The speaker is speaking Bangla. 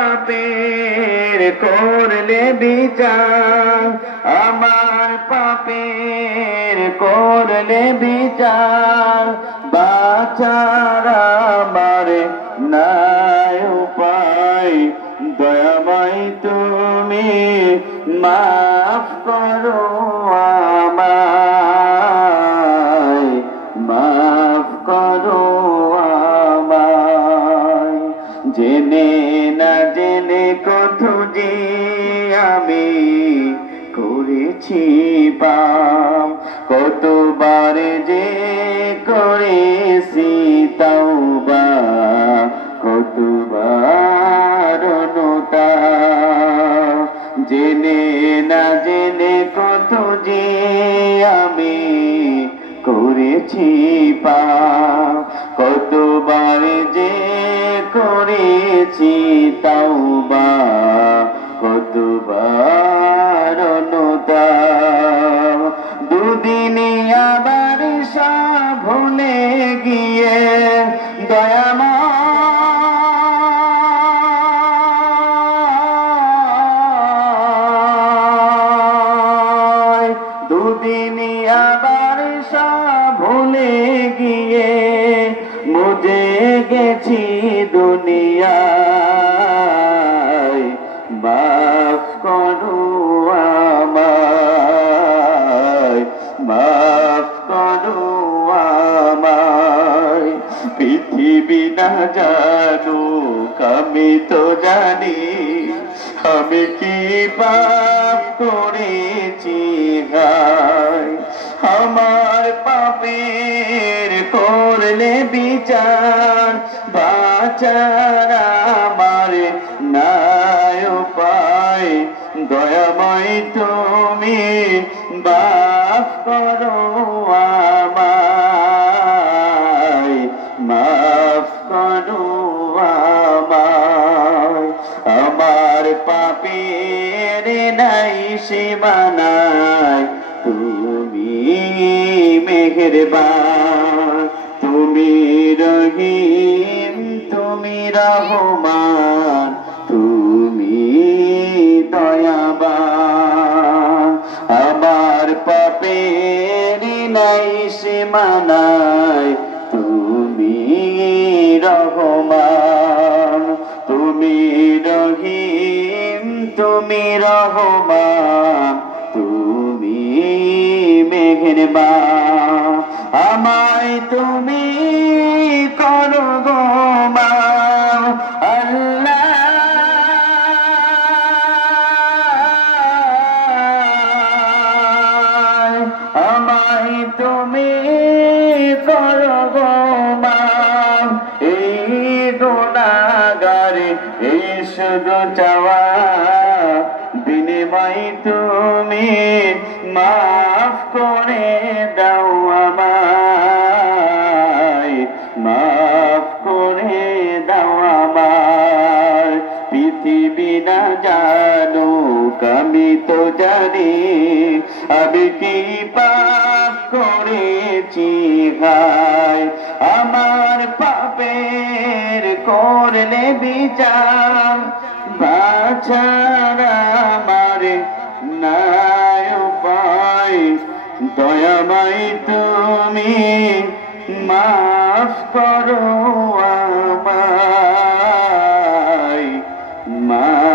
পাপের করলে বিচার, আমার পাপের করলে বিচার, বাঁচার আমার নাই উপায়, দয়াময় তুমি মাফ করো আমায়, মাফ করো আমায়। জেনে না জেনে কত যে আমি করেছি পাপ, কতবার যে করেছি তাওবা, কতবার অনুতাপ। জেনে না জেনে কত যে আমি করেছি পাপ, কতবার যে করেছি তাওবা, কতবার অনুতাপ। দুদিনে আবার সব ভুলে গিয়ে দয়াময়, দুদিনে আবার সব ভুলে গিয়ে মুজে গেছি দুনিয়ায়, মাফ করো আমায়, মাফ করো আমায়। পৃথিবী না জানুক আমি তো জানি, আমি কি পাপ করেছি গায়, আমার পাপের করলে বিচার, বাঁচার আমার নাই উপায়, দয়াময় তুমি মাফ করো আমায়, মাফ করো আমায়। আমার পাপের নাই সীমানায়, তুমি মেহেরবান, তুমি রহিম, তুমি রহমান, তুমি দয়াবান। আমার পাপের নাই সীমানায়, তুমি রহমান, তুমি রহিম, তুমি রহমান, তুমি মেহেরবান। আমায় তুমি করো গো মাফ আল্লাহ, আমায় তুমি করো গো মাফ। এই গুনাহগারে এই শুধু চাওয়া, বিনিময় তুমি মাফ করে দাও আমায়, মাফ করে দাও আমায়। পৃথিবী না জানুক আমি তো জানি, আমি কি পাপ করেছি হায়, আমার পাপের করলে বিচার, বাঁচার আমার নাই উপায়, দয়াময় তুমি মাফ করো আমায়, মাফ